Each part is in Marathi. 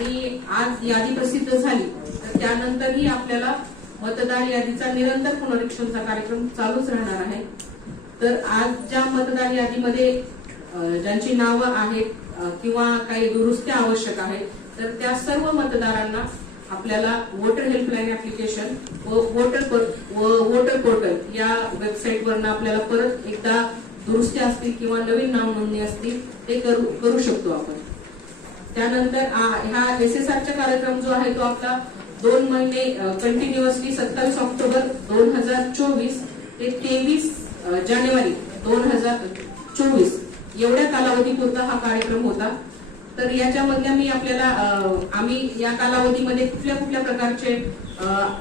आणि आज यादी प्रसिद्ध झाली. तर त्यानंतरही आपल्याला मतदार यादीचा निरंतर पुनरीक्षणचा कार्यक्रम चालूच राहणार आहे. तर आज ज्या मतदार यादीमध्ये ज्यांची नावं आहेत किंवा काही दुरुस्त्या आवश्यक आहेत तर त्या सर्व मतदारांना आपल्याला वोटर हेल्पलाईन ऍप्लिकेशन व वोटर व वोटर पोर्टल या वेबसाईटवरनं आपल्याला परत एकदा दुरुस्त्या असतील किंवा नवीन नाव नोंदणी असतील ते करू करू शकतो आपण. त्यानंतर हा एस एस आरचा कार्यक्रम जो आहे तो आपला दोन महिने कंटिन्युअसली सत्तावीस ऑक्टोबर दोन हजार चोवीस ते तेवीस जानेवारी दोन हजार चोवीस. एवढ्या कालावधीपुरता हा कार्यक्रम होता. तर याच्यामधल्या मी आपल्याला आम्ही या कालावधीमध्ये कुठल्या कुठल्या प्रकारचे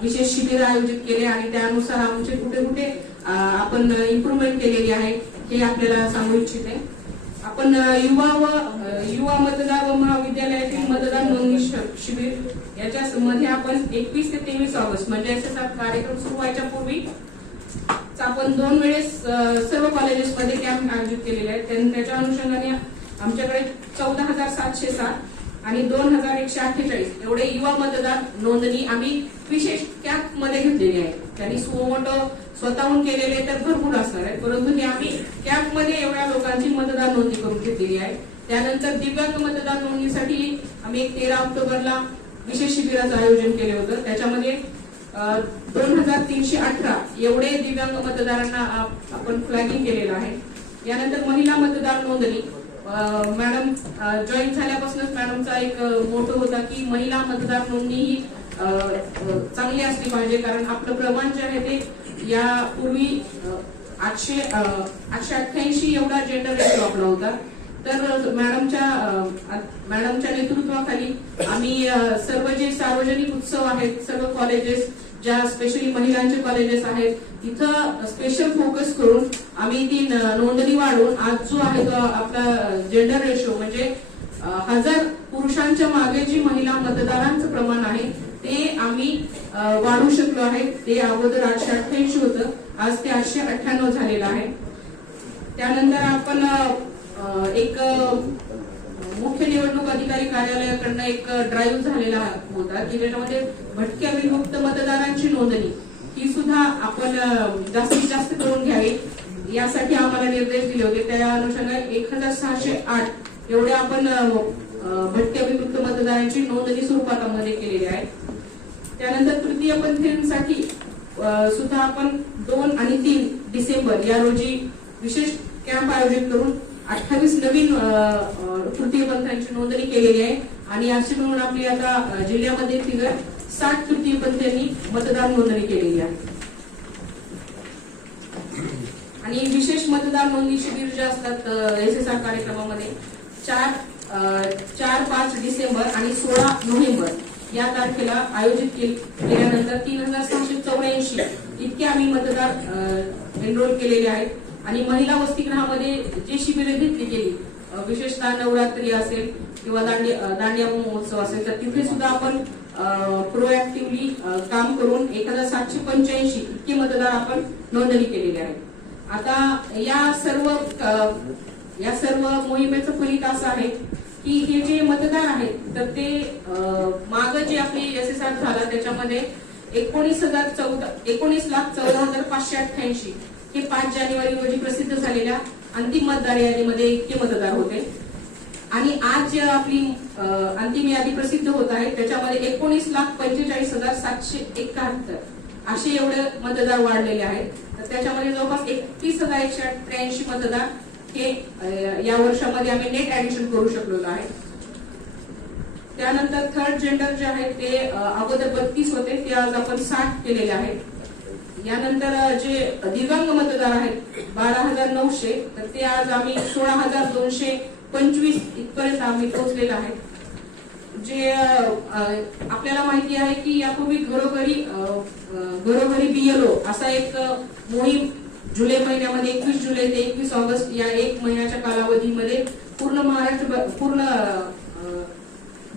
विशेष शिबिर आयोजित केले आणि त्यानुसार आमचे कुठे कुठे आपण इम्प्रुव्हमेंट केलेली आहे हे आपल्याला सांगू इच्छिते. आपण युवा व युवा मतदार व महाविद्यालयातील मतदान नोंदणी शिबिर याच्या मध्ये आपण एकवीस ते तेवीस ऑगस्ट म्हणजे याचा कार्यक्रम सुरू व्हायच्या पूर्वी आपण दोन वेळेस सर्व कॉलेजेसमध्ये कॅम्प आयोजित केलेले आहेत. त्याच्या अनुषंगाने आमच्याकडे चौदा हजार सातशे सात आणि दोन हजार एकशे अठ्ठेचाळीस एवढे युवा मतदार नोंदणी आम्ही विशेष कॅपमध्ये घेतलेली आहे. त्यांनी सुमोटो स्वतःहून केलेले तर भरपूर असणार आहेत परंतु हे आम्ही कॅपमध्ये एवढ्या लोकांची मतदार नोंदणी करून घेतलेली आहे. त्यानंतर दिव्यांग मतदार नोंदणीसाठी आम्ही एक तेरा ऑक्टोबरला विशेष शिबिराचं आयोजन केले होतं. त्याच्यामध्ये दोन हजार तीनशे अठरा एवढे दिव्यांग मतदारांना आपण फ्लॅगिंग केलेलं आहे. यानंतर महिला मतदार नोंदणी. मॅडम जॉईन झाल्यापासूनच मॅडमचा एक मोठं होता की महिला मतदार नोंदणी ही चांगली असली पाहिजे. कारण आपलं प्रमाण जे आहे ते यापूर्वी पूर्वी आठशे अं, आठशे अठ्ठ्याऐंशी एवढा जेंडर रेशो आपला होता. तर मॅडमच्या मॅडमच्या नेतृत्वाखाली आम्ही सर्व जे सार्वजनिक उत्सव आहेत सर्व कॉलेजेस ज्या स्पेशली महिलांचे कॉलेजेस आहेत तिथं स्पेशल फोकस करून आम्ही ती न- नोंदणी वाढवून आज जो आहे तो आपला जेंडर रेशो म्हणजे हजार पुरुषांच्या मागे जी महिला मतदारांचं प्रमाण आहे ते आम्ही वाढू वाढवू शकलो आहे. ते अगोदर आठशे अठ्ठ्याऐंशी होतं आज ते आठशे अठ्ठ्याण्णव झालेलं आहे. त्यानंतर आपण एक मुख्य निवडणूक अधिकारी कार्यालयाकडनं एक ड्राईव्ह झालेला होता की ज्याच्यामध्ये भटक्या विमुक्त मतदारांची नोंदणी ही सुद्धा आपण जास्तीत जास्त करून घ्यावी. यासाठी आम्हाला निर्देश दिले होते. त्या अनुषंगाने एक हजार सहाशे आठ एवढे आपण भटके अ, भटक्या विमुक्त मतदारांची नोंदणी स्वरूपामध्ये केलेली आहे. त्यानंतर तृतीय पंथींसाठी सुद्धा आपण दोन आणि तीन डिसेंबर या रोजी विशेष कॅम्प आयोजित करून अठ्ठावीस नवीन अ, तृतीय पंथांची नोंदणी केलेली आहे. आणि अशी म्हणून आपली आता जिल्ह्यामध्ये फिगर सात तृतीय पंथांनी नोंदणी केलेली आहे. आणि विशेष मतदान नोंदणी शिबिर जे असतात एस एस आर कार्यक्रमामध्ये चार चार पाच डिसेंबर आणि सोळा नोव्हेंबर या तारखेला आयोजित केल्यानंतर तीन हजार सहाशे चौऱ्याऐंशी इतके आम्ही मतदार एनरोल केलेले आहेत. आणि महिला वसतिगृहामध्ये जे शिबिरे घेतली गेली विशेषतः नवरात्री असेल किंवा दांडिया दांडिया महोत्सव असेल तर तिथे सुद्धा आपण प्रोएक्टिव्हली काम करून एक हजार सातशे पंच्याऐंशी इतके मतदार आपण नोंदणी केलेली आहे. आता या सर्व या सर्व मोहिमेचं फलित असं आहे की हे जे मतदार आहेत तर ते माग जे आपले एस एस आर झाला त्याच्यामध्ये एकोणीस हजार चौदा एकोणीस लाख चौदा हजार पाचशे अठ्ठ्याऐंशी हे पाच जानेवारी रोजी प्रसिद्ध झालेल्या अंतिम मतदार यादीमध्ये इतके मतदार होते. आणि आज जे आपली अंतिम यादी प्रसिद्ध होत आहे त्याच्यामध्ये एकोणीस लाख पंचेचाळीस हजार सातशे एकाहत्तर असे एवढे मतदार वाढलेले आहेत. तर त्याच्यामध्ये जवळपास एकतीस हजार एकशे त्र्याऐंशी मतदार हे या वर्षामध्ये आम्ही नेट ऍडिशन करू शकलेलो आहे. त्यानंतर थर्ड जेंडर जे आहे ते अगोदर बत्तीस होते ते आज आपण साठ केलेले आहेत. यानंतर जे दिव्यांग मतदार आहेत बारा हजार नऊशे तर ते आज आम्ही सोळा हजार दोनशे पंचवीस इथपर्यंत आम्ही पोहोचलेलो आहे जे आपल्याला माहिती आहे की यापूर्वी घरोघरी घरोघरी बियलो असा एक मोहीम जुलै महिन्यामध्ये एकवीस जुलै ते एकवीस ऑगस्ट या एक महिन्याच्या कालावधीमध्ये पूर्ण महाराष्ट्र पूर्ण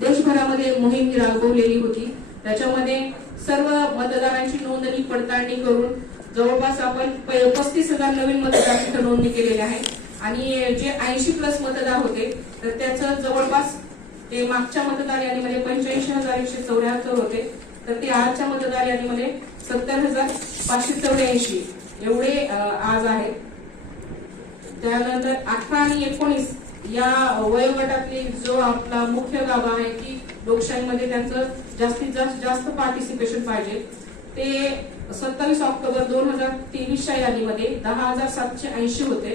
देशभरामध्ये मोहीम राबवलेली होती. त्याच्यामध्ये सर्व मतदारांची नोंदणी पडताळणी करून जवळपास आपण पस्तीस हजार नवीन मतदार तिथं नोंदणी केलेली आहे आणि जे ऐंशी प्लस मतदार होते तर त्याचं जवळपास ते मागच्या मतदार यादीमध्ये पंच्याऐंशी हजार एकशे चौऱ्याहत्तर होते. तर ते आजच्या मतदार यादीमध्ये सत्तर हजार पाचशे चौऱ्याऐंशी एवढे आज आहेत त्यानंतर अठरा आणि एकोणीस या वयोगटातली जो आपला मुख्य गाभा आहे की लोकशाहीमध्ये त्यांचं जास्तीत जास्त जास्त पार्टिसिपेशन पाहिजे. ते सत्तावीस ऑक्टोबर दोन हजार तेवीसच्या यादीमध्ये दहा हजार सातशे ऐंशी होते.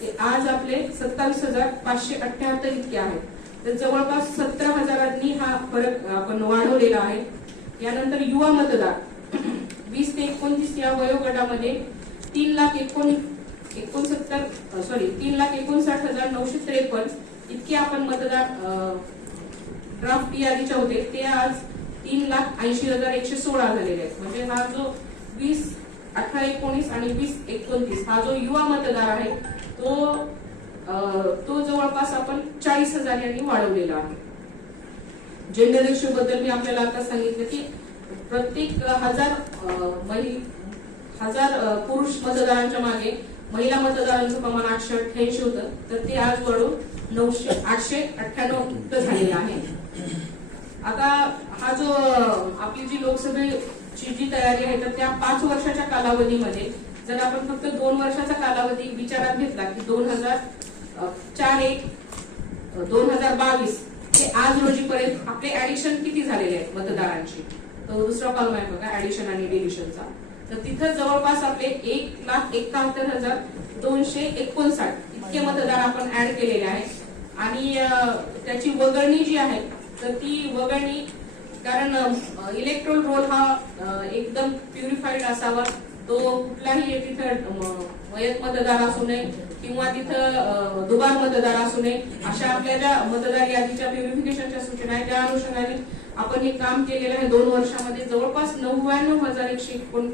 ते आज आपले सत्तावीस हजार पाचशे अठ्याहत्तर इतके आहेत. तर जवळपास सतरा हजारांनी हा फरक आपण वाढवलेला आहे. यानंतर युवा मतदार. वीस ते एकोणतीस या वयोगटामध्ये तीन लाख एकोण एकोणसत्तर सॉरी तीन लाख एकोणसाठ हजार नऊशे त्रेपन्न इतके आपण मतदार ड्राफ्ट यादीच्या होते. ते आज तीन लाख ऐंशी हजार एकशे सोळा झालेले आहेत. म्हणजे हा जो वीस अठरा एकोणीस आणि वीस एकोणतीस हा जो युवा मतदार आहे तो अं, तो जवळपास आपण चाळीस हजार यांनी वाढवलेला आहे. जेंडर रेशो बद्दल मी आपल्याला आता सांगितलं की प्रत्येक हजार महि- हजार पुरुष मतदारांच्या मागे महिला मतदारांचं प्रमाण आठशे अठ्ठ्याऐंशी होतं. तर ते आज वाढून नऊशे आठशे अठ्ठ्याण्णव इतकं झालेलं आहे. आता हा जो आपली जी लोकसभेची जी तयारी आहे तर त्या पाच वर्षाच्या कालावधीमध्ये जर आपण फक्त दोन वर्षाचा कालावधी विचारात घेतला की दोन हजार चार एक दोन हजार बावीस हे आज रोजीपर्यंत आपले ऍडिशन किती झालेले आहेत मतदारांची? तो दुसरा कॉलम आहे बघा ऍडिशन आणि डिलिशनचा तर तिथं जवळपास आपले एक लाख एकाहत्तर हजार दोनशे एकोणसाठ इतके मतदार आपण ऍड केलेले आहेत. आणि त्याची वगळणी जी आहे तर ती वगळणी कारण इलेक्ट्रोल रोल हा एकदम प्युरिफाईड असावा. तो कुठलाही तिथं वयत मतदार असू नये किंवा तिथं दुबार मतदार असू नये अशा आपल्या ज्या मतदार यादीच्या प्युरिफिकेशनच्या सूचना आहेत त्या अनुषंगाने आपण हे काम केलेलं आहे. दोन वर्षामध्ये जवळपास नव्याण्णव हजार एकशे एकोण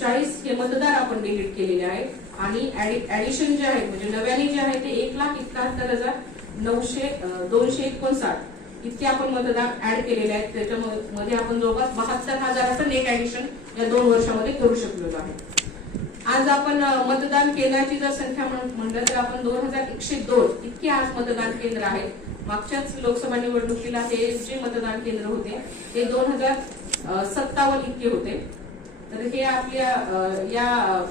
चाळीस हे मतदार आपण डिलीट केलेले आहेत. आणि ऍडिशन जे आहे म्हणजे नव्याने जे आहे ते एक लाख एकाहत्तर हजार नऊशे दोनशे एकोणसाठ. इतके आपण मतदार ऍड केलेले आहेत. त्याच्यामध्ये आपण जवळपास बहात्तर हजाराचं नेट ऍडिशन या दोन वर्षामध्ये करू शकलेलो आहे. आज आपण मतदान केंद्राची जर संख्या म्हण- म्हणलं तर आपण दोन हजार एकशे दोन इतके आज मतदान केंद्र आहेत. मागच्याच लोकसभा निवडणुकीला हे जे मतदान केंद्र होते ते दोन हजार सत्तावन्न इतके होते. तर हे आपल्या या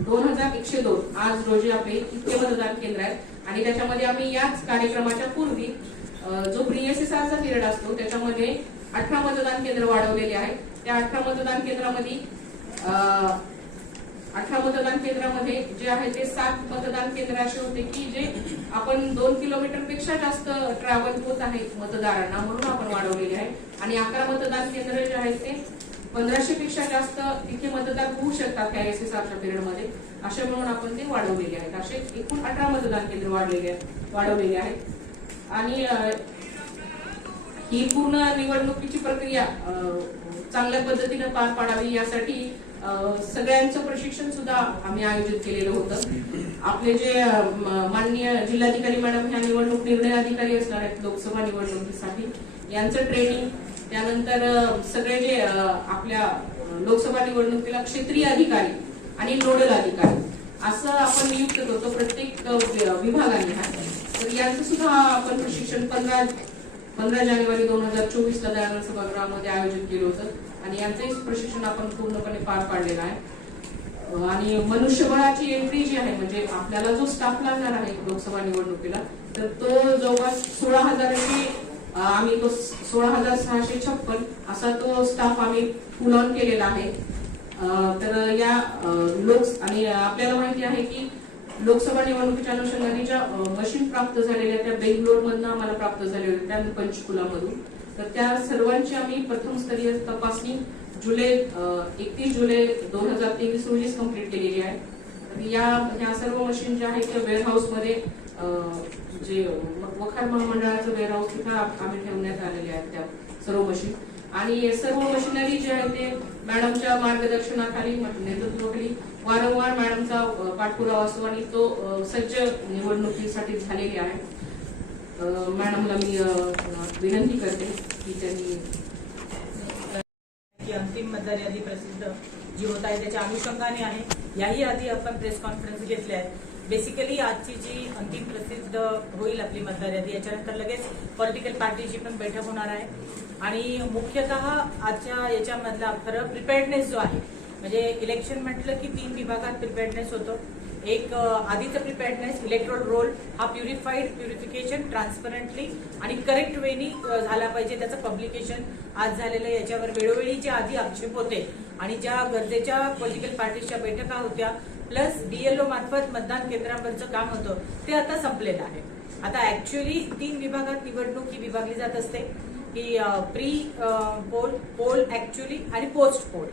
दोन हजार एकशे दोन आज रोजी आपले इतके मतदान केंद्र आहेत. आणि त्याच्यामध्ये आम्ही याच कार्यक्रमाच्या पूर्वी जो प्रियसीसारचा पिरियड असतो त्याच्यामध्ये अठरा मतदान केंद्र वाढवलेले आहेत. त्या अठरा मतदान केंद्रामध्ये अठरा मतदान केंद्रामध्ये जे आहे ते सात मतदान केंद्र असे होते की जे आपण दोन किलोमीटरपेक्षा जास्त ट्रॅव्हल होत आहे मतदारांना म्हणून आपण वाढवलेले आहे. आणि अकरा मतदान केंद्र जे आहेत ते पंधराशे पेक्षा जास्त तिथे मतदार होऊ शकतात त्या एस एस आरच्या पिरियडमध्ये. असे म्हणून आपण ते वाढवलेले आहेत. असे एकूण अठरा मतदान केंद्र वाढलेले आहेत वाढवलेले आहेत. आणि ही पूर्ण निवडणुकीची प्रक्रिया अं, चांगल्या पद्धतीने पार पाडावी यासाठी सगळ्यांचं प्रशिक्षण सुद्धा आम्ही आयोजित केलेलं होतं. आपले जे माननीय जिल्हाधिकारी मॅडम ह्या निवडणूक निर्णय अधिकारी असणार आहेत लोकसभा निवडणुकीसाठी. यांचं ट्रेनिंग त्यानंतर सगळे जे आपल्या लोकसभा निवडणुकीला क्षेत्रीय अधिकारी आणि नोडल अधिकारी असं आपण नियुक्त करतो. प्रत्येक विभागाने. हा. तर यांचं सुद्धा आपण प्रशिक्षण पंधरा पंधरा जानेवारी दोन हजार चोवीस ला दयानंद सभागृहामध्ये आयोजित केलं होतं. आणि यांचंही प्रशिक्षण आपण पूर्णपणे पार पाडलेलं आहे. आणि मनुष्यबळाची एंट्री जी आहे म्हणजे आपल्याला जो स्टाफ लागणार आहे लोकसभा निवडणुकीला तर तो जवळपास सोळा हजारांची आम्ही तो सोळा हजार सहाशे छप्पन असा तो स्टाफ आम्ही फुल ऑन केलेला आहे. तर या लोक आणि आपल्याला माहिती आहे की लोकसभा निवडणुकीच्या अनुषंगाने ज्या मशीन प्राप्त झालेल्या त्या बेंगलोर मधनं आम्हाला प्राप्त झालेल्या होत्या त्या पंचकुलामधून. तर त्या सर्वांची आम्ही प्रथम स्तरीय तपासणी जुलै एकतीस जुलै दोन हजार तेवीस रोजीच कंप्लीट केलेली आहे. या ह्या सर्व मशीन ज्या आहेत त्या वेअरहाऊसमध्ये जे वखार महामंडळाचं वेअरहाऊस तिथं आम्ही ठेवण्यात आलेले आहेत त्या सर्व मशीन. आणि सर्व मशिनरी जे आहे ते मॅडमच्या मार्गदर्शनाखाली नेतृत्वाखाली वारंवार मॅडमचा पाठपुरावा असतो आणि तो सज्ज निवडणुकीसाठी झालेली आहे. मॅडमला मी विनंती करते की त्यांनी अंतिम मतदार यादी प्रसिद्ध जी होत आहे त्याच्या अनुषंगाने आहे. याही आधी आपण प्रेस कॉन्फरन्स घेतल्या आहेत बेसिकली आजची जी अंतिम प्रसिद्ध होईल आपली मतदार यादी याच्यानंतर लगेच पॉलिटिकल पार्टीची पण बैठक होणार आहे. आणि मुख्यतः आजच्या याच्यामधला खरं प्रिपेअर्डनेस जो आहे म्हणजे इलेक्शन म्हटलं की तीन विभागात प्रिपेअर्डनेस होतो. एक आधीचं प्रिपेअर्डनेस इलेक्ट्रोल रोल हा प्युरिफाईड प्युरिफिकेशन ट्रान्सपरंटली आणि करेक्ट वेनी झाला पाहिजे त्याचं पब्लिकेशन आज झालेलं याच्यावर वेळोवेळी जे आधी आक्षेप होते आणि ज्या गरजेच्या पॉलिटिकल पार्टीच्या बैठका होत्या प्लस बीएलओ मार्फत मतदान केंद्रावरचं काम होतं ते आता संपलेलं आहे. आता ऍक्च्युअली तीन विभागात निवडणूक ही विभागली जात असते की प्री पोल पोल ऍक्च्युअली आणि पोस्ट पोल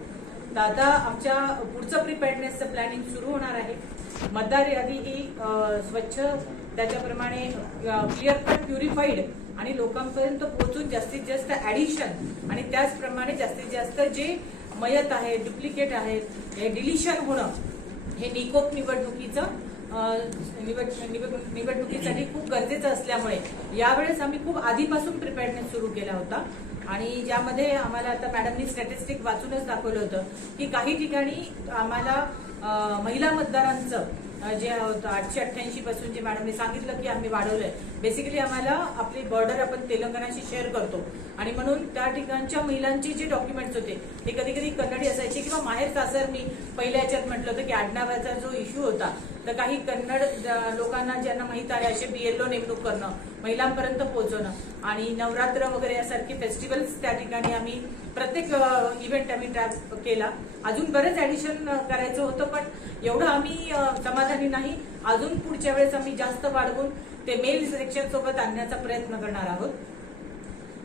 तर आता आमच्या पुढचं प्रिपेअर्डनेसचं प्लॅनिंग सुरू होणार आहे. मतदार यादी ही स्वच्छ त्याच्याप्रमाणे क्लिअर कट प्युरिफाईड आणि लोकांपर्यंत पोहोचून जास्तीत जास्त ऍडिशन आणि त्याचप्रमाणे जास्तीत जास्त जे मयत आहे डुप्लिकेट आहेत हे डिलिशन होणं हे निकोप निवडणुकीचं निवडणुकीसाठी खूप गरजेचं असल्यामुळे यावेळेस आम्ही खूप आधीपासून प्रिपेअरनेस सुरू केला होता. आणि ज्यामध्ये आम्हाला आता मॅडमनी स्टॅटिस्टिक वाचूनच दाखवलं होतं की काही ठिकाणी आम्हाला महिला मतदारांचं जे होतं आठशे अठ्ठ्याऐंशी पासून जे मॅडमने सांगितलं की आम्ही वाढवलंय बेसिकली आम्हाला आपली बॉर्डर आपण तेलंगणाशी शेअर करतो. आणि म्हणून त्या ठिकाणच्या महिलांचे जे डॉक्युमेंट्स होते ते कधी कधी कन्नडी असायचे किंवा माहेर सासर मी पहिल्या याच्यात म्हटलं होतं की आडनावाचा जो इश्यू होता तर काही कन्नड लोकांना ज्यांना माहीत आहे असे बीएलओ नेमणूक करणं महिलांपर्यंत पोहोचवणं आणि नवरात्र वगैरे यासारखे फेस्टिवल्स त्या ठिकाणी आम्ही प्रत्येक इव्हेंट आम्ही ट्रॅप केला. अजून बरेच ऍडिशन करायचं होतं पण एवढं आम्ही समाधानी नाही. अजून पुढच्या वेळेस आम्ही जास्त वाढवून ते मेल सिलेक्शन सोबत आणण्याचा प्रयत्न करणार आहोत.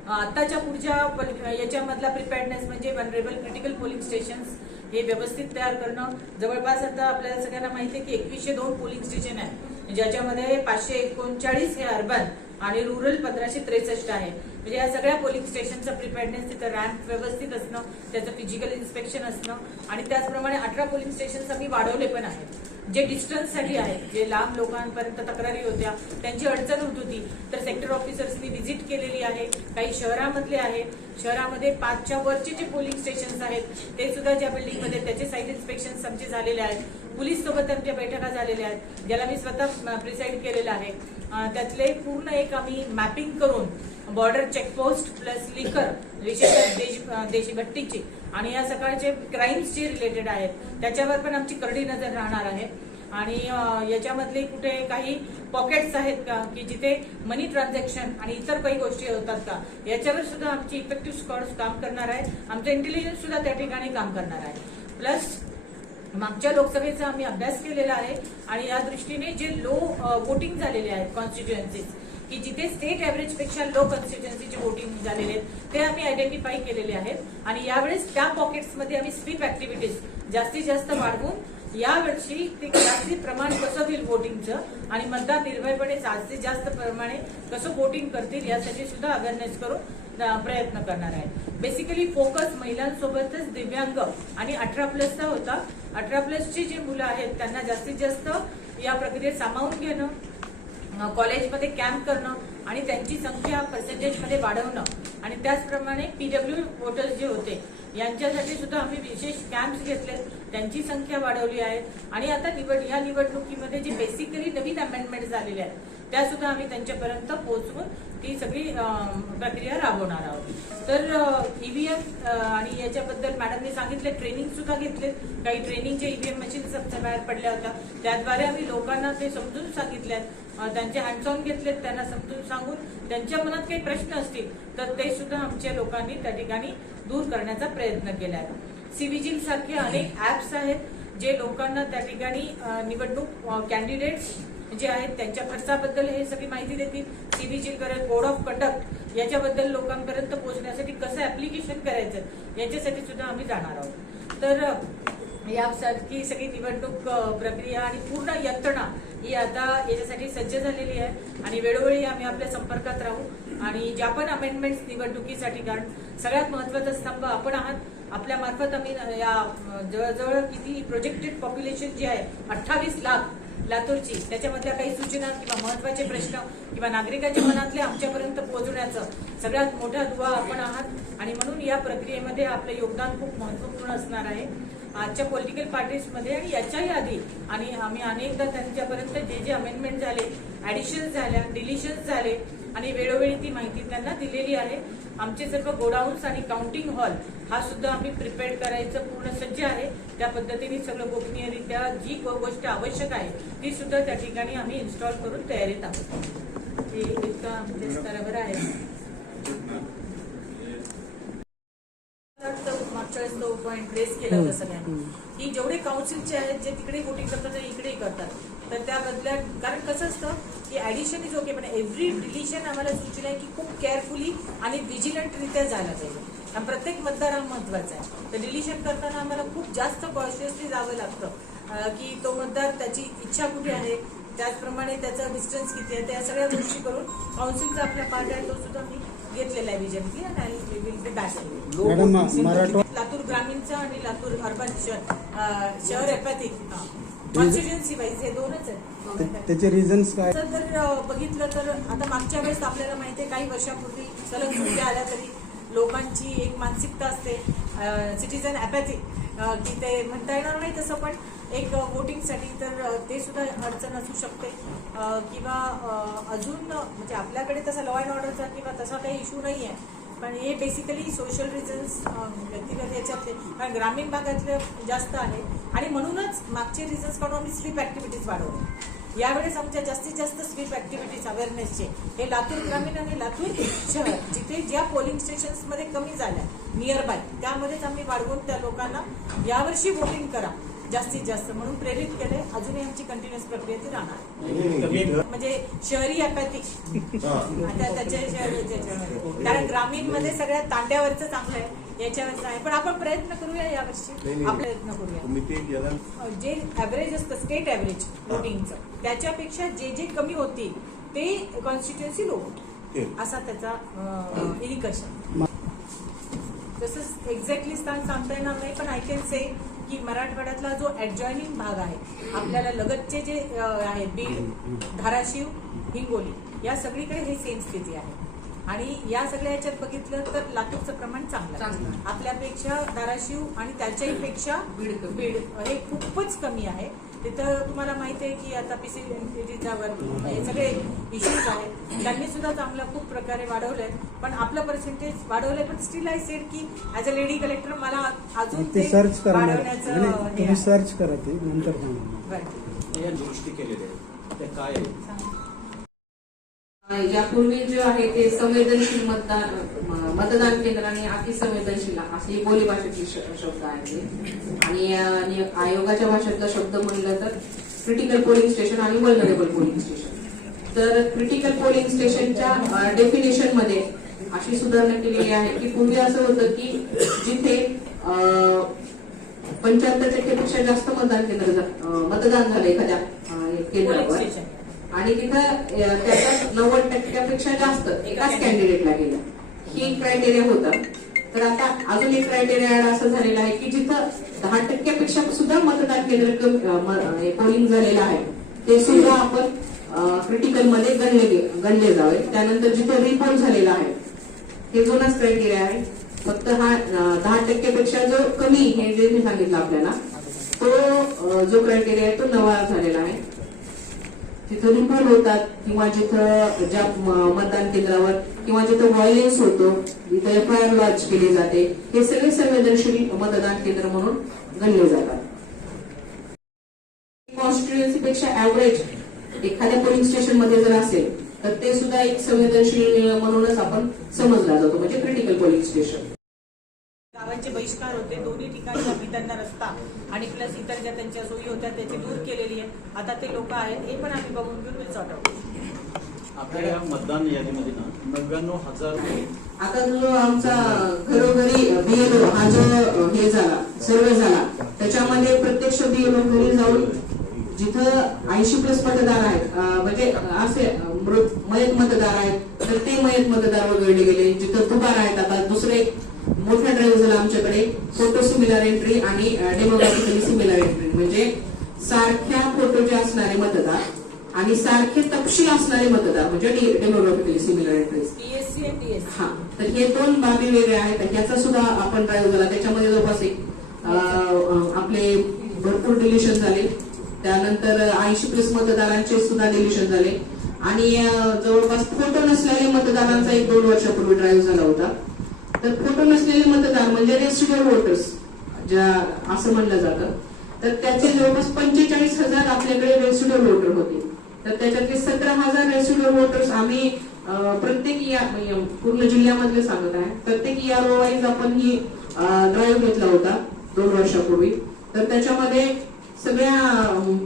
आताच्या पुढच्या याच्यामधला प्रिपेअर्डनेस म्हणजे वनरेबल क्रिटिकल पोलिंग स्टेशन्स हे व्यवस्थित तयार करणं. जवळपास आता आपल्याला सगळ्यांना माहिती आहे की एकवीसशे दोन पोलिंग स्टेशन आहे ज्याच्यामध्ये पाचशे एकोणचाळीस हे अर्बन आणि रुरल पंधराशे त्रेसष्ट आहे. म्हणजे या सगळ्या पोलिंग स्टेशनचं प्रिपेअरनेस तिथं रॅम्प व्यवस्थित असणं त्याचं फिजिकल इन्स्पेक्शन असणं आणि त्याचप्रमाणे अठरा पोलिंग स्टेशन आम्ही वाढवले पण आहेत. जे डिस्टन्ससाठी आहेत जे लांब लोकांपर्यंत तक्रारी होत्या त्यांची अडचण होत होती. तर सेक्टर ऑफिसर्सनी व्हिजिट केलेली आहे काही शहरामधले आहे. शहरामध्ये पाचच्या वरचे जे पोलिंग स्टेशन आहेत ते सुद्धा ज्या बिल्डिंगमध्ये त्याचे साईड इन्स्पेक्शन आमचे झालेले आहेत. पोलीस सोबत आमच्या बैठका झालेल्या आहेत ज्याला मी स्वतः प्रिसाईड केलेलं आहे. त्यातले पूर्ण एक आम्ही मॅपिंग करून बॉर्डर चेकपोस्ट प्लस लिकर विशेषतः देश देशी भट्टीची आणि या सकाळचे क्राईम्स जे रिलेटेड आहेत त्याच्यावर पण आमची करडी नजर राहणार आहे. आणि याच्यामधले कुठे काही पॉकेट्स आहेत का की जिथे मनी ट्रान्झॅक्शन आणि इतर काही गोष्टी होतात का याच्यावर सुद्धा आमची इफेक्टिव्ह स्कॉड्स काम करणार आहे आमचं इंटेलिजन्स सुद्धा त्या ठिकाणी काम करणार आहे. प्लस मागच्या लोकसभेचा आम्ही अभ्यास केलेला आहे आणि या दृष्टीने जे लो वोटिंग झालेले आहेत कॉन्स्टिट्युएन्सीज की जिथे स्टेट एव्हरेजपेक्षा लो कॉन्स्टिट्युएन्सीचे वोटिंग झालेले आहेत ते आम्ही आयडेंटिफाय केलेले आहेत. आणि यावेळेस त्या पॉकेट्समध्ये आम्ही स्वीप ऍक्टिव्हिटीज जास्तीत जास्त वाढवून यावर्षी ते जास्तीत प्रमाण कसं होईल वोटिंगचं आणि मतदार निर्भयपणे जास्तीत जास्त प्रमाणे कसं वोटिंग करतील यासाठी सुद्धा अवेअरनेस करू प्रयत्न करणार आहे बेसिकली फोकस महिलांसोबतच दिव्यांग आणि अठरा प्लसचा होता. अठरा प्लसची जी मुलं आहेत त्यांना जास्तीत जास्त या प्रक्रियेत सामावून घेणं कॉलेजमध्ये कॅम्प करणं आणि त्यांची संख्या पर्सेंटेजमध्ये वाढवणं. आणि त्याचप्रमाणे पीडब्ल्यू वोटर्स जे होते यांच्यासाठी सुद्धा आम्ही विशेष कॅम्प्स घेतले त्यांची संख्या वाढवली आहे. आणि आता निवड या निवडणुकीमध्ये जे बेसिकली नवीन अमेंडमेंट झालेले आहेत त्या सुद्धा आम्ही त्यांच्यापर्यंत पोहोचवून ती सगळी प्रक्रिया राबवणार आहोत. तर ईव्हीएम आणि याच्याबद्दल मॅडमने सांगितले ट्रेनिंग सुद्धा घेतले काही ट्रेनिंगच्या ईव्हीएम मशीन्स आमच्या बाहेर पडल्या होत्या. त्याद्वारे आम्ही लोकांना ते समजून सांगितले त्यांचे हँडसॉन घेतलेत त्यांना समजून सांगून त्यांच्या मनात काही प्रश्न असतील तर ते सुद्धा आमच्या लोकांनी त्या ठिकाणी दूर करण्याचा प्रयत्न केला आहे सीव्हिजिल सारखे अनेक ऍप्स आहेत जे लोकांना त्या ठिकाणी निवडणूक कॅन्डिडेट्स जे आहेत त्यांच्या खर्चाबद्दल हे सगळी माहिती देतील. सीव्हीजी करत कोड ऑफ कंडक्ट याच्याबद्दल लोकांपर्यंत पोहोचण्यासाठी कसं ऍप्लिकेशन करायचं याच्यासाठी सुद्धा आम्ही जाणार आहोत. तर यासारखी सगळी निवडणूक प्रक्रिया आणि पूर्ण यंत्रणा ही आता याच्यासाठी सज्ज झालेली आहे. आणि वेळोवेळी आम्ही आपल्या संपर्कात राहू आणि ज्या पण अमेंडमेंट्स निवडणुकीसाठी कारण सगळ्यात महत्त्वाचा स्तंभ आपण आहात. आपल्या मार्फत आम्ही या जवळजवळ किती प्रोजेक्टेड पॉप्युलेशन जी आहे अठ्ठावीस लाख लातूरची. त्याच्यामधल्या काही सूचना किंवा महत्त्वाचे प्रश्न किंवा नागरिकांच्या मनातले आमच्यापर्यंत पोहोचवण्याचं सगळ्यात मोठा दुवा आपण आहात. आणि म्हणून या प्रक्रियेमध्ये आपलं योगदान खूप महत्त्वपूर्ण असणार आहे. आजच्या पॉलिटिकल पार्टीजमध्ये आणि याच्याही आधी आणि आम्ही अनेकदा त्यांच्यापर्यंत जे जे अमेंडमेंट झाले ऍडिशन झाल्या डिलिशन्स झाले आणि वेळोवेळी ती माहिती त्यांना दिलेली आहे. आमचे सर्व गोडाऊन्स आणि काउंटिंग हॉल हा सुद्धा आम्ही प्रिपेअर करायचं पूर्ण सज्ज आहे. त्या पद्धतीने सगळं गोपनीयरित्या जी गोष्ट आवश्यक आहे ती सुद्धा त्या ठिकाणी आम्ही इन्स्टॉल करून तयारीत आहोत. हे इतका आमच्या स्तरावर आहे मला वाटतं मागच्या वेळेस तो पॉईंट रेस केला होता सगळ्यांनी. की जेवढे काउन्सिलचे आहेत जे तिकडे वोटिंग करतात ते इकडेही करतात. तर त्या बदल्या कारण कसं असतं की ऍडिशन इज ओके पण एव्हरी डिलिशन आम्हाला सूचना आहे की खूप केअरफुली आणि विजिलंटरित्या झाला पाहिजे. आणि प्रत्येक मतदार हा महत्त्वाचा आहे. तर डिलिशन करताना आम्हाला खूप जास्त कॉन्शियसली जावं लागतं की तो मतदार त्याची इच्छा कुठे आहे त्याचप्रमाणे त्याचा डिस्टन्स किती आहे त्या सगळ्या गोष्टी करून काउन्सिलचा आपला पार्ट आहे तो सुद्धा मी घेतलेला आहे विजनली आणि विल बी मराठवा लातूर ग्रामीणचं आणि लातूर अर्बन शहर एपॅथिक कॉन्स्टिट्युएन्सी वाईज हे दोनच आहेत. ते- त्याचे रिझन्स काय? जर बघितलं तर आता मागच्या वेळेस आपल्याला माहिती आहे काही वर्षापूर्वी सलग सुट्ट्या आल्या तरी लोकांची एक मानसिकता असते. सिटीजन ॲपॅथी की ते म्हणता येणार नाही तसं पण एक वोटिंगसाठी तर ते सुद्धा अडचण असू शकते. किंवा अजून म्हणजे आपल्याकडे तसा लॉ अँड ऑर्डरचा किंवा तसा काही इश्यू नाही आहे पण हे बेसिकली सोशल रिझन्स व्यक्तिगत याच्यातले कारण ग्रामीण भागातले जास्त आहे. आणि म्हणूनच मागचे रिझन्स काढून आम्ही स्लीप ॲक्टिव्हिटीज वाढवतो यावेळेस आमच्या जास्तीत जास्त स्वीप ॲक्टिव्हिटीज अवेअरनेसचे हे लातूर ग्रामीण आणि लातूर शहर जिथे ज्या पोलिंग स्टेशन्समध्ये कमी झाल्या नियर बाय त्यामध्येच आम्ही वाढवून त्या लोकांना यावर्षी वोटिंग करा. जास्तीत जास्त. म्हणून प्रेरित केले अजूनही आमची कंटिन्युअस प्रक्रिया ती राहणार. म्हणजे शहरी ॲपॅथिक आता त्याच्या. कारण ग्रामीणमध्ये सगळ्यात तांड्यावरचं चांगलं आहे याच्यावरचं आहे. पण आपण प्रयत्न करूया यावर्षी. प्रयत्न करूया. जे ॲव्हरेज असतं स्टेट ॲव्हरेज वोटिंगचं त्याच्यापेक्षा जे जे कमी होतील ते कॉन्स्टिट्युएन्सी लो. असा त्याचा आहे तसंच एक्झॅक्टली स्थान सांगता येणार नाही पण आय कॅन से की मराठवाड्यातला जो ऍडजॉइनिंग भाग आहे आपल्याला लगतचे जे आहे बीड धाराशिव हिंगोली या सगळीकडे हे सेम स्थिती आहे आणि या सगळ्या याच्यात बघितलं तर लातूरचं प्रमाण चांगलं आहे. आपल्यापेक्षा धाराशिव आणि त्याच्याही पेक्षा. बीड हे खूपच कमी आहे तिथं तुम्हाला माहिती आहे की आता पीसी हे सगळे इश्यूज आहेत त्यांनी सुद्धा चांगलं खूप प्रकारे वाढवलंय पण आपलं पर्सेंटेज वाढवलंय पण स्टील आय सेड की ऍज अ लेडी कलेक्टर मला अजून ते सर्च वाढवण्याचं. सर्च करा ते नंतर. या गोष्टी केलेल्या आहेत त्या काय. यापूर्वी जे आहे ते संवेदनशील मतदान मतदान केंद्र आणि अतिसंवेदनशील असे बोली भाषेतील शब्द आहेत आणि आयोगाच्या भाषेतला शब्द म्हणलं तर क्रिटिकल पोलिंग स्टेशन आणि वल्नरेबल पोलिंग स्टेशन तर क्रिटिकल पोलिंग स्टेशनच्या डेफिनेशनमध्ये अशी सुधारणा केलेली आहे की पूर्वी असं होतं की जिथे पंच्याहत्तर टक्केपेक्षा जास्त मतदान केंद्र मतदान झालं एखाद्या केंद्रावर. आणि तिथं त्याच्या नव्वद टक्क्यापेक्षा जास्त एकाच कॅन्डिडेटला गेला. ही क्रायटेरिया होता. तर आता अजून एक क्रायटेरिया असं झालेलं आहे की जिथं दहा टक्क्यापेक्षा सुद्धा मतदान केंद्र पोलिंग झालेलं आहे ते सुद्धा आपण क्रिटिकलमध्ये गणले गणले जावे. त्यानंतर जिथं रिपोल झालेला आहे हे जुनाच क्रायटेरिया आहे फक्त हा दहा टक्क्यापेक्षा जो कमी हे जे मी सांगितलं आपल्याला तो जो क्रायटेरिया आहे तो नवा झालेला आहे. जिथं रिपोल होतात किंवा जिथं ज्या मतदान केंद्रावर किंवा जिथं व्हायलेन्स होतो जिथं एफ आय आर लॉन्च केली जाते हे सगळे संवेदनशील मतदान केंद्र म्हणून गणले जातात. कॉन्स्टिट्युएन्सी पेक्षा ऍव्हरेज एखाद्या पोलिंग स्टेशनमध्ये जर असेल तर ते सुद्धा एक संवेदनशील म्हणूनच आपण समजला जातो म्हणजे क्रिटिकल पोलिंग स्टेशन गावांचे बहिष्कार होते. दोन्ही ठिकाणी आम्ही त्यांना रस्ता आणि प्लस इतर ज्या त्यांच्या सोयी होत्या त्याची दूर केलेली आहे. आता ते लोक आहेत हे पण आम्ही बघून घेऊन विल सॉर्ट आउट आपल्या या मतदान यादीमध्ये ना नव्याण्णव हजार आता जो आमचा घरोघरी बीएलओ हा जो हे झाला सर्वे झाला त्याच्यामध्ये प्रत्यक्ष बीएलओ घरी जाऊन जिथं ऐंशी प्लस मतदार आहेत म्हणजे असे मयत मतदार आहेत तर ते मयत मतदार वगळले गेले जिथं दुबार आहेत आता दुसरे मोठा ड्राईव्ह झाला आमच्याकडे फोटो सिमिलर एंट्री आणि डेमोग्राफिकली सिमिलर एंट्री म्हणजे सारख्या फोटोचे असणारे मतदार आणि सारखे तपशील असणारे मतदार म्हणजे डेमोग्राफिकली सिमिलर एंट्रीज हा तर हे दोन बाबी वेगळ्या आहेत. याचा सुद्धा आपण ड्राईव्ह झाला त्याच्यामध्ये जवळपास एक आपले भरपूर डिलिशन झाले. त्यानंतर ऐंशी प्लस मतदारांचे सुद्धा डिलिशन झाले. आणि जवळपास फोटो नसलेल्या मतदारांचा एक दोन वर्षापूर्वी ड्राईव्ह झाला होता. तर फोटो नसलेले मतदार म्हणजे रेसिड्युअल वोटर्स ज्या असं म्हणलं जातं तर त्याचे जवळपास पंचेचाळीस हजार आपल्याकडे रेसिड्युअल वोटर होते. तर त्याच्यातले सतरा हजार रेसिड्युअल वोटर्स आम्ही प्रत्येक या म्हणजे पूर्ण जिल्ह्यामधले सांगत आहे. प्रत्येक या वाईज आपण ही ड्राईव्ह घेतला होता दोन वर्षापूर्वी. तर त्याच्यामध्ये सगळ्या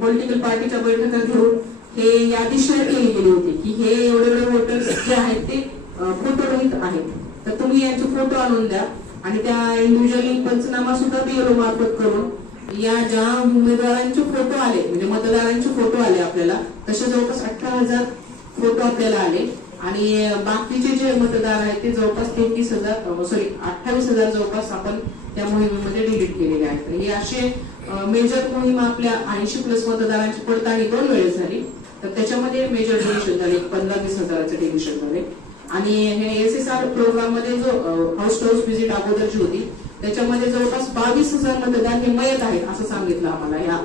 पॉलिटिकल पार्टीच्या बैठका घेऊन हे यादी शेअर केली गेली होती की हे एवढे एवढे वोटर्स जे आहेत ते फोटो रहित आहेत. तर तुम्ही यांचे फोटो आणून द्या. आणि त्या इंडिव्हिज्युअली पंचनामा सुद्धा बीएलओ मार्फत करून या ज्या उमेदवारांचे फोटो आले म्हणजे मतदारांचे फोटो आले आपल्याला तसे जवळपास अठरा हजार फोटो आपल्याला आले. आणि बाकीचे जे मतदार आहेत ते जवळपास तेहतीस हजार सॉरी अठ्ठावीस हजार जवळपास आपण त्या मोहिमेमध्ये डिलीट केलेले आहेत. हे असे मेजर मोहीम आपल्या ऐंशी प्लस मतदारांची पडताळणी दोन वेळेस झाली. तर त्याच्यामध्ये मेजर डिव्हिजन झाले पंधरा वीस हजाराचे डिव्हिजन झाले. आणि हे एस एस आर प्रोग्राममध्ये जो हाऊस टू हाऊस व्हिजिट अगोदरची होती त्याच्यामध्ये जवळपास बावीस हजार मतदार हे मयत आहेत असं सांगितलं आम्हाला या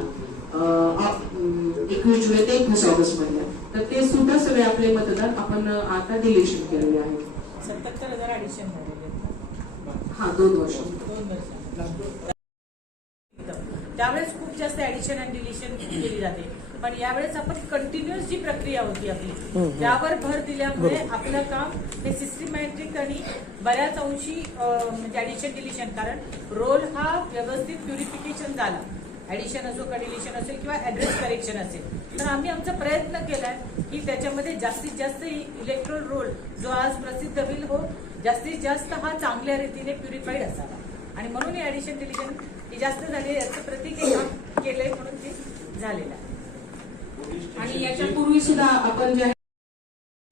एकवीस जुलै ते एकवीस ऑगस्टमध्ये तर ते सुद्धा सगळे आपले मतदार आपण आता डिलेशन केलेले आहेत. सत्याहत्तर हजार झालेले हा दोन वर्ष. दोन वर्ष. त्यावेळेस खूप जास्त ऍडिशन आणि डिलिशन केली जाते. पण यावेळेस आपण कंटिन्युअस जी प्रक्रिया होती आपली त्यावर भर दिल्यामुळे आपलं काम हे सिस्टमॅटिक आणि बऱ्याच अंशी म्हणजे ऍडिशन डिलिशन कारण रोल हा व्यवस्थित प्युरिफिकेशन झाला. ऍडिशन असो का डिलिशन असेल किंवा ऍड्रेस करेक्शन असेल. तर आम्ही आमचा प्रयत्न केलाय की त्याच्यामध्ये जास्तीत जास्त इलेक्ट्रोल रोल जो आज प्रसिद्ध होईल हो जास्तीत जास्त हा चांगल्या रीतीने प्युरिफाईड असावा. आणि म्हणून हे ऍडिशन डिलिशन ही जास्त झाली याचं प्रतीक हे केलंय म्हणून ते झालेलं आहे. आणि याच्या पूर्वी सुद्धा आपण जे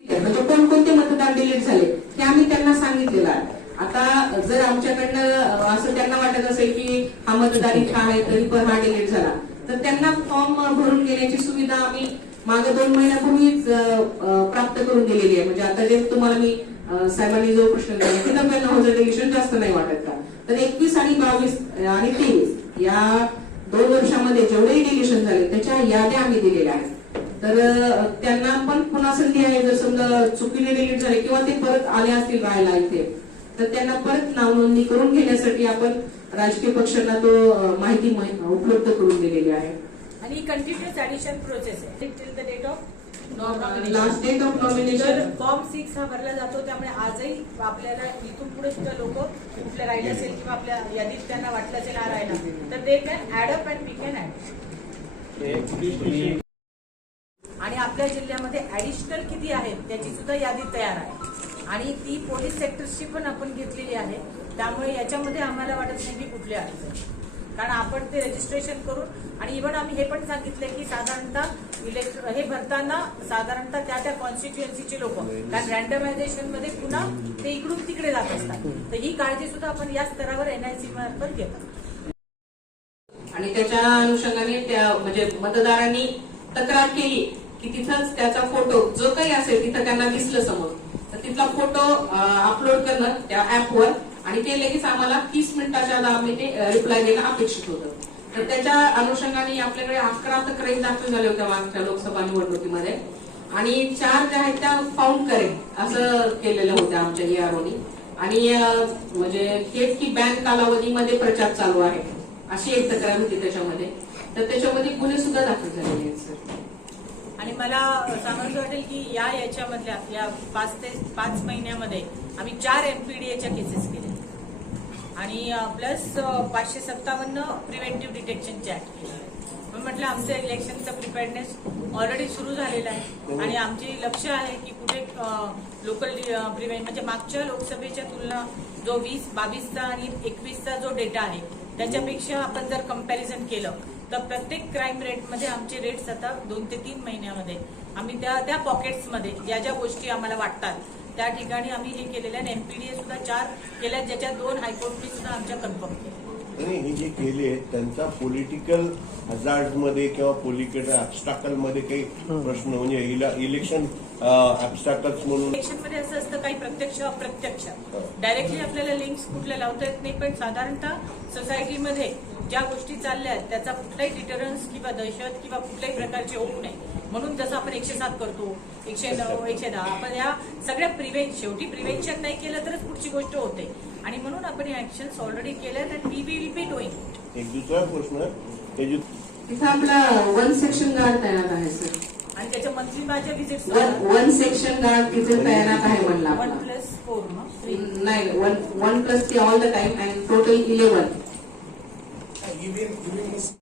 म्हणजे कोणकोणते मतदार डिलीट झाले ते आम्ही त्यांना सांगितलेलं आहे. आता जर आमच्याकडनं असं त्यांना वाटत असेल की हा मतदार इथं आहे तरी पण हा डिलीट झाला. तर त्यांना फॉर्म भरून घेण्याची सुविधा आम्ही मागे दोन महिन्यापूर्वीच प्राप्त करून दिलेली आहे. म्हणजे आता जे तुम्हाला मी साहेबांनी जो प्रश्न केला की नव्याण्णव हजार डिलिशन जास्त नाही वाटत का? तर एकवीस आणि बावीस आणि तेवीस या दोन वर्षामध्ये जेवढेही डिलिशन झाले त्याच्या याद्या आम्ही दिलेल्या आहेत. तर त्यांना पण पुन्हा संधी आहे जर समजा चुकीने डिलीट झाले किंवा ते परत आले असतील राहायला इथे तर त्यांना परत नाव नोंदणी करून घेण्यासाठी आपण राजकीय पक्षांना तो माहिती उपलब्ध करून दिलेली आहे. आणि कंटिन्युअस ऍडिशन प्रोसेस आहे. Till the date of last date of nomination form six हा भरला जातो त्यामुळे आजही आपल्याला इथून पुढे सुद्धा लोक कुठले राहिले असेल किंवा आपल्या यादीत त्यांना वाटलं असेल हा राहिला तर ते can add up and we can add आणि आपल्या जिल्ह्यामध्ये ऍडिशनल किती आहेत त्याची सुद्धा यादी तयार आहे. आणि ती पोलीस सेक्टरची पण आपण घेतलेली आहे त्यामुळे याच्यामध्ये आम्हाला वाटत नाही की कुठली अडचण कारण आपण ते रजिस्ट्रेशन करून आणि इव्हन आम्ही हे पण सांगितलं की साधारणतः हे भरताना साधारणतः त्या त्या कॉन्स्टिट्युएन्सीचे लोक कारण रँडमायझेशनमध्ये पुन्हा ते इकडून तिकडे जात असतात. तर ही काळजी सुद्धा आपण या स्तरावर एनआयसी मार्फत घेतो. आणि त्याच्या अनुषंगाने त्या म्हणजे मतदारांनी तक्रार केली की तिथंच त्याचा फोटो जो काही असेल तिथं त्यांना दिसलं समोर. तर तिथला फोटो अपलोड करणं त्या ऍपवर आणि ते लगेच आम्हाला तीस मिनिटाच्या आत आम्ही ते रिप्लाय देणं अपेक्षित होतं. तर त्याच्या अनुषंगाने आपल्याकडे अकरा तक्रारी दाखल झाल्या होत्या मागच्या लोकसभा निवडणुकीमध्ये. आणि चार ज्या आहेत त्या फाउंड करेन असं केलेलं होतं आमच्या ईआरओनी आणि म्हणजे हेच की बँक कालावधीमध्ये प्रचार चालू आहे. अशी एक तक्रार होती त्याच्यामध्ये. तर त्याच्यामध्ये गुन्हे सुद्धा दाखल झालेले आहेत सर. आणि मला सांगायचं वाटेल की या याच्यामधल्या या पाच ते पाच महिन्यामध्ये आम्ही चार एमपीडीएच्या केसेस केल्या. आणि प्लस पाचशे सत्तावन्न प्रिव्हेंटिव्ह डिटेक्शनचे ऍक्ट केले पण म्हटलं आमचं इलेक्शनचं प्रिपेअरनेस ऑलरेडी सुरू झालेला आहे. आणि आमची लक्ष आहे की कुठे लोकल प्रिव्हेंट म्हणजे मागच्या लोकसभेच्या तुलना जो वीस बावीसचा आणि एकवीसचा जो डेटा आहे त्याच्यापेक्षा आपण जर कंपॅरिझन केलं तर प्रत्येक क्राईम रेटमध्ये आमचे रेट्स आता दोन ते तीन महिन्यामध्ये आम्ही त्या त्या पॉकेट्समध्ये ज्या ज्या गोष्टी आम्हाला वाटतात त्या ठिकाणी आम्ही हे केलेल्या एमपीडीए सुद्धा चार केल्या ज्याच्या दोन हायकोर्टने सुद्धा आमच्या कन्फर्म केल्या आणि हे जे केले आहेत त्यांचा पॉलिटिकल हजार्डमध्ये किंवा पॉलिटिकल ऍबस्ट्राकलमध्ये काही प्रश्न म्हणजे इला- इलेक्शन ऍबस्ट्राकल्स म्हणून इलेक्शनमध्ये असं असतं काही प्रत्यक्ष अप्रत्यक्ष. डायरेक्टली आपल्याला लिंक्स कुठल्या लावता येत नाही पण साधारणतः सोसायटीमध्ये ज्या गोष्टी चालल्या आहेत त्याचा कुठलाही डिटरन्स किंवा दहशत किंवा कुठल्याही प्रकारचे होऊ नये म्हणून जसं आपण एकशे सात करतो एकशे नऊ एकशे दहा. आपण या सगळ्या प्रिव्हेन शेवटी प्रिव्हेन्शन नाही केलं तरच पुढची गोष्ट होते. आणि म्हणून आपण या ऍक्शन्स ऑलरेडी केल्यात and we will be doing एक दुसरा प्रश्न तिथं आपला वन सेक्शन गार्ड तैनात आहे सर आणि त्याच्या मंथली माझ्या व्हिजिट्स वन सेक्शन गार्ड तिथे तैनात आहे म्हणला वन. प्लस फोर नाही वन वन प्लस ती all the time and total eleven